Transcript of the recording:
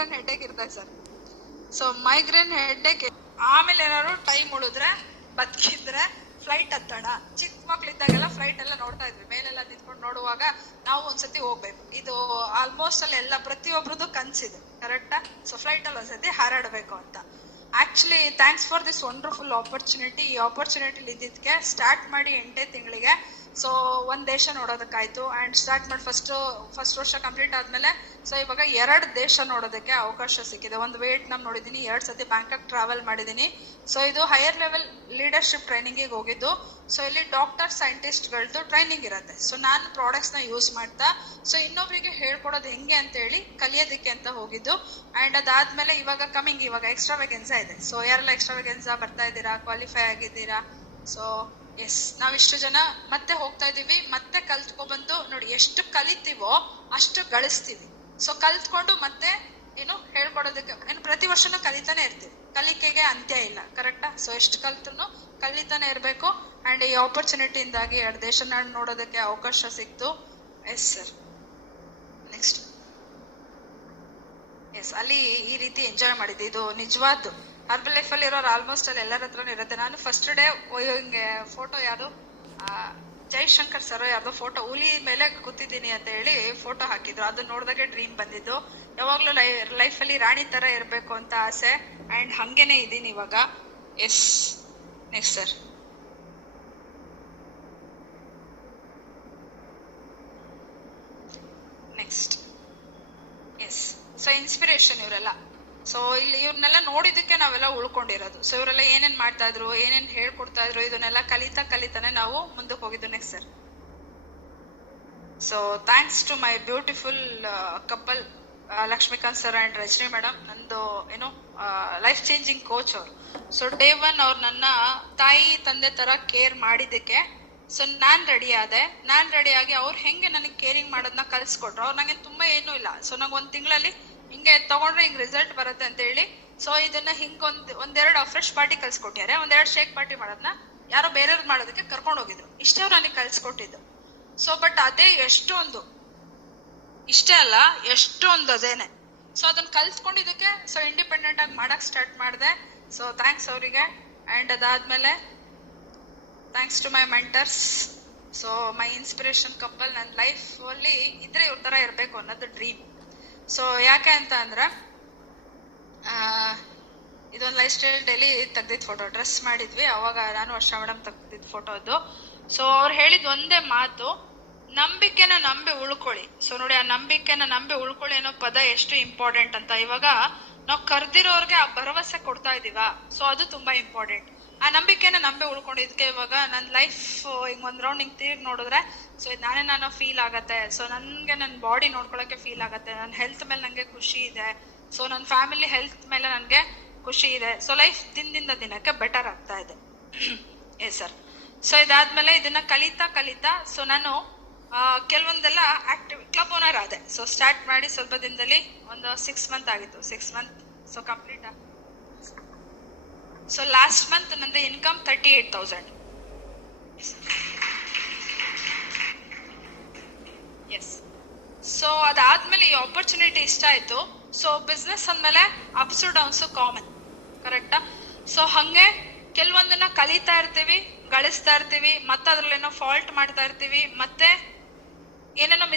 Migraine headache ಇರ್ತದೆ sir. So migraine headache ಆಮೇಲೆ ಏನಾದ್ರು ಟೈಮ್ ಉಳಿದ್ರೆ ಬದುಕಿದ್ರೆ ಫ್ಲೈಟ್ ಹತ್ತೋಣ. ಚಿಕ್ಕ ಮಕ್ಳಿದ್ದಾಗೆಲ್ಲ ಫ್ಲೈಟ್ ಎಲ್ಲ ನೋಡ್ತಾ ಇದ್ವಿ, ಮೇಲೆಲ್ಲ ನಿಂತ್ಕೊಂಡು ನೋಡುವಾಗ ನಾವು ಒಂದ್ಸತಿ ಹೋಗ್ಬೇಕು. ಇದು ಆಲ್ಮೋಸ್ಟ್ ಅಲ್ಲಿ ಎಲ್ಲ ಪ್ರತಿಯೊಬ್ರದ್ದು ಕನ್ಸಿದೆ, ಕರೆಕ್ಟಾ? ಸೊ ಫ್ಲೈಟ್ ಅಲ್ಲಿ ಒಂದ್ಸತಿ ಹಾರಾಡ್ಬೇಕು ಅಂತ. Actually thanks for this wonderful opportunity. ಈ ಆಪರ್ಚುನಿಟಿ ಇದ್ದಿದ್ದಕ್ಕೆ ಸ್ಟಾರ್ಟ್ ಮಾಡಿ 8 ತಿಂಗಳಿಗೆ ಸೊ ಒಂದ್ ದೇಶ ನೋಡೋದಕ್ಕಾಯ್ತು. ಅಂಡ್ ಸ್ಟಾರ್ಟ್ ಮಾಡಿ ಫಸ್ಟ್ ವರ್ಷ ಕಂಪ್ಲೀಟ್ ಆದ್ಮೇಲೆ ಸೊ ಇವಾಗ 2 ದೇಶ ನೋಡೋದಕ್ಕೆ ಅವಕಾಶ ಸಿಕ್ಕಿದೆ. ಒಂದು ವಿಯೆಟ್ನಾಂ ನೋಡಿದೀನಿ, 2 ಸತಿ ಬ್ಯಾಂಕಾಕ್ ಟ್ರಾವೆಲ್ ಮಾಡಿದೀನಿ. ಸೊ ಇದು ಹೈಯರ್ ಲೆವೆಲ್ ಲೀಡರ್ಶಿಪ್ ಟ್ರೈನಿಂಗ್ ಹೋಗಿದ್ದು. ಸೊ ಇಲ್ಲಿ ಡಾಕ್ಟರ್ ಸೈಂಟಿಸ್ಟ್ಗಳದ್ದು ಟ್ರೈನಿಂಗ್ ಇರುತ್ತೆ. ಸೊ ನಾನು ಪ್ರಾಡಕ್ಟ್ಸ್ ನ ಯೂಸ್ ಮಾಡ್ತಾ ಸೊ ಇನ್ನೊಬ್ರಿಗೆ ಹೇಳ್ಕೊಡೋದು ಹೆಂಗೆ ಅಂತ ಹೇಳಿ ಕಲಿಯೋದಕ್ಕೆ ಅಂತ ಹೋಗಿದ್ದು. ಅಂಡ್ ಅದಾದ್ಮೇಲೆ ಇವಾಗ ಎಕ್ಸ್ಟ್ರಾವೆಗೆನ್ಸಾ ಇದೆ. ಸೊ ಯಾರೆಲ್ಲ ಎಕ್ಸ್ಟ್ರಾವೆಗೆನ್ಸಾ ಬರ್ತಾ ಇದ್ದೀರಾ, ಕ್ವಾಲಿಫೈ ಆಗಿದ್ದೀರಾ? ಸೊ ಎಸ್, ನಾವಿಷ್ಟು ಜನ ಮತ್ತೆ ಹೋಗ್ತಾ ಇದೀವಿ, ಮತ್ತೆ ಕಲ್ತ್ಕೊಬಂದು ನೋಡಿ, ಎಷ್ಟು ಕಲಿತೀವೋ ಅಷ್ಟು ಗಳಿಸ್ತೀವಿ. ಸೊ ಕಲ್ತ್ಕೊಂಡು ಮತ್ತೆ ಏನು ಹೇಳ್ಕೊಡೋದಕ್ಕೆ ಏನು ಪ್ರತಿ ವರ್ಷನೂ ಕಲಿತಾನೆ ಇರ್ತೀವಿ, ಕಲಿಕೆಗೆ ಅಂತ್ಯ ಇಲ್ಲ, ಕರೆಕ್ಟಾ? ಸೊ ಎಷ್ಟು ಕಲ್ತನು ಕಲಿತಾನೆ ಇರ್ಬೇಕು. ಅಂಡ್ ಈ ಆಪರ್ಚುನಿಟಿಯಿಂದಾಗಿ 2 ದೇಶ ನೋಡೋದಕ್ಕೆ ಅವಕಾಶ ಸಿಕ್ತು. Yes sir, next. ಎಸ್, ಅಲ್ಲಿ ಈ ರೀತಿ ಎಂಜಾಯ್ ಮಾಡಿದ್ದೆ. ಇದು ನಿಜವಾದ್ದು ಹರ್ಬಲ್ ಲೈಫ್ ಅಲ್ಲಿ ಇರೋರು ಆಲ್ಮೋಸ್ಟ್ ಅಲ್ಲಿ ಎಲ್ಲರ ಹತ್ರನೂ ಇರುತ್ತೆ. ನಾನು ಫಸ್ಟ್ ಡೇ ಹಿಂಗೆ ಫೋಟೋ ಯಾರು ಜೈಶಂಕರ್ ಸರ್ ಯಾವ್ದೋ ಫೋಟೋ ಹುಲಿ ಮೇಲೆ ಕೂತಿದ್ದೀನಿ ಅಂತ ಹೇಳಿ ಫೋಟೋ ಹಾಕಿದ್ರು. ಅದು ನೋಡಿದಾಗೆ ಡ್ರೀಮ್ ಬಂದಿದ್ದು. ಯಾವಾಗ್ಲೂ ಲೈಫಲ್ಲಿ ರಾಣಿ ತರ ಇರ್ಬೇಕು ಅಂತ ಆಸೆ. ಅಂಡ್ ಹಂಗೇನೆ ಇದೀನಿ ಇವಾಗ. Yes, next sir. Next. Yes, so inspiration ಇವರೆಲ್ಲ. ಸೊ ಇಲ್ಲಿ ಇವ್ರನ್ನೆಲ್ಲ ನೋಡಿದಕ್ಕೆ ನಾವೆಲ್ಲ ಉಳ್ಕೊಂಡಿರೋದು. ಸೊ ಇವರೆಲ್ಲ ಏನೇನ್ ಮಾಡ್ತಾ ಇದ್ರು, ಏನೇನ್ ಹೇಳ್ಕೊಡ್ತಾ ಇದ್ರು, ಇದನ್ನೆಲ್ಲ ಕಲಿತಾನೆ ನಾವು ಮುಂದಕ್ಕೆ ಹೋಗಿದ್ದು. Next sir. So thanks to my beautiful couple Lakshmikanth sir and Rajani madam, ನಂದು ಏನು ಲೈಫ್ ಚೇಂಜಿಂಗ್ ಕೋಚ್ ಅವರು. ಸೊ ಡೇ 1 ಅವ್ರು ನನ್ನ ತಾಯಿ ತಂದೆ ತರ ಕೇರ್ ಮಾಡಿದ್ದಕ್ಕೆ ಸೊ ನಾನ್ ರೆಡಿ ಆಗಿ ಅವ್ರು ಹೆಂಗೆ ನನಗೆ ಕೇರಿಂಗ್ ಮಾಡೋದನ್ನ ಕಲ್ಸ್ಕೊಟ್ರು. ಅವ್ರು ನಂಗೆ ತುಂಬಾ ಏನೂ ಇಲ್ಲ. ಸೊ ನಂಗೆ 1 ತಿಂಗಳಲ್ಲಿ ಹಿಂಗೆ ತಗೊಂಡ್ರೆ ಹಿಂಗ್ ರಿಸಲ್ಟ್ ಬರುತ್ತೆ ಅಂತ ಹೇಳಿ ಸೊ ಇದನ್ನ ಹಿಂಗ್ ಒಂದೆರಡು ಫ್ರೆಶ್ ಪಾರ್ಟಿ ಕಲ್ಸ್ಕೊಟ್ಟಾರೆ. 1-2 ಶೇಕ್ ಪಾರ್ಟಿ ಮಾಡೋದನ್ನ ಯಾರೋ ಬೇರೆಯವ್ರು ಮಾಡೋದಕ್ಕೆ ಕರ್ಕೊಂಡು ಹೋಗಿದ್ರು. ಇಷ್ಟೇ ಅವ್ರು ನನಗೆ ಕಲ್ಸ್ಕೊಟ್ಟಿದ್ದು. ಸೊ ಬಟ್ ಅದೇ ಇಷ್ಟೇ ಅಲ್ಲ, ಎಷ್ಟೊಂದು ಅದೇನೆ. ಸೊ ಅದನ್ನ ಕಲ್ಸ್ಕೊಂಡಿದ್ದಕ್ಕೆ ಸೊ ಇಂಡಿಪೆಂಡೆಂಟ್ ಆಗಿ ಮಾಡಕ್ ಸ್ಟಾರ್ಟ್ ಮಾಡಿದೆ. ಸೊ ಥ್ಯಾಂಕ್ಸ್ ಅವರಿಗೆ. ಅಂಡ್ ಅದಾದ್ಮೇಲೆ thanks to my mentors. So my inspiration couple. ನನ್ನ ಲೈಫ್ ಅಲ್ಲಿ ಇದ್ರೆ ಇವ್ರ ತರ ಇರ್ಬೇಕು ಅನ್ನೋದು ಡ್ರೀಮ್. ಸೊ ಯಾಕೆ ಅಂತ ಅಂದ್ರೆ ಇದೊಂದು ಲೈಫ್ ಸ್ಟೈಲ್ ಡೈಲಿ ತೆಗ್ದಿದ್ ಫೋಟೋ, ಡ್ರೆಸ್ ಮಾಡಿದ್ವಿ ಅವಾಗ ನಾನು ವರ್ಷ ಮೇಡಮ್ ತೆಗ್ದಿದ್ ಫೋಟೋ ಅದು. ಸೊ ಅವ್ರು ಹೇಳಿದ್ ಒಂದೇ ಮಾತು, ನಂಬಿಕೆನ ನಂಬಿ ಉಳ್ಕೊಳ್ಳಿ. ಸೊ ನೋಡಿ, ಆ ನಂಬಿಕೆನ ನಂಬಿ ಉಳ್ಕೊಳ್ಳಿ ಅನ್ನೋ ಪದ ಎಷ್ಟು ಇಂಪಾರ್ಟೆಂಟ್ ಅಂತ. ಇವಾಗ ನಾವು ಕರ್ದಿರೋರ್ಗೆ ಆ ಭರವಸೆ ಕೊಡ್ತಾ ಇದೀವ, ಸೊ ಅದು ತುಂಬಾ ಇಂಪಾರ್ಟೆಂಟ್. ಆ ನಂಬಿಕೆನ ನಂಬಿ ಉಳ್ಕೊಂಡಿದ್ಕೆ ಇವಾಗ ನನ್ನ ಲೈಫ್ ಹಿಂಗ್ ಒಂದ್ ರೌಂಡ್ ಹಿಂಗ್ ತಿರುಗಿ ನೋಡಿದ್ರೆ ಸೊ ಇದು ನಾನು ಫೀಲ್ ಆಗತ್ತೆ. ಸೊ ನನ್ಗೆ ನನ್ನ ಬಾಡಿ ನೋಡ್ಕೊಳಕ್ಕೆ ಫೀಲ್ ಆಗತ್ತೆ, ನನ್ನ ಹೆಲ್ತ್ ಮೇಲೆ ನಂಗೆ ಖುಷಿ ಇದೆ. ಸೊ ನನ್ನ ಫ್ಯಾಮಿಲಿ ಹೆಲ್ತ್ ಮೇಲೆ ನನ್ಗೆ ಖುಷಿ ಇದೆ. ಸೊ ಲೈಫ್ ದಿನದಿಂದ ದಿನಕ್ಕೆ ಬೆಟರ್ ಆಗ್ತಾ ಇದೆ. Yes sir. ಸೊ ಇದಾದ್ಮೇಲೆ ಇದನ್ನ ಕಲಿತಾ ಸೊ ನಾನು ಕೆಲವೊಂದೆಲ್ಲ ಆಕ್ಟಿವ್ ಕ್ಲಬ್ ಓನರ್ ಆದೆ. ಸೊ ಸ್ಟಾರ್ಟ್ ಮಾಡಿ ಸ್ವಲ್ಪ ದಿನದಲ್ಲಿ ಒಂದು 6 ಮಂತ್ ಆಗಿತ್ತು. 6 month so complete. So last month ನಂದು ಇನ್ಕಮ್ 38,000. ಎಸ್. ಸೊ ಅದಾದ್ಮೇಲೆ ಈ ಆಪರ್ಚುನಿಟಿ ಇಷ್ಟ ಆಯ್ತು. ಸೊ ಬಿಸ್ನೆಸ್ ಅಂದ್ಮೇಲೆ ಅಪ್ಸ್ ಡೌನ್ಸ್ ಕಾಮನ್, ಕರೆಕ್ಟಾ? ಸೊ ಹಂಗೆ ಕೆಲವೊಂದನ್ನ ಕಲಿತಾ ಇರ್ತೀವಿ, ಗಳಿಸ್ತಾ ಇರ್ತೀವಿ, ಮತ್ತೆ ಅದ್ರಲ್ಲೇನೋ ಫಾಲ್ಟ್ ಮಾಡ್ತಾ ಇರ್ತೀವಿ, ಮತ್ತೆ ಏನೇನೋ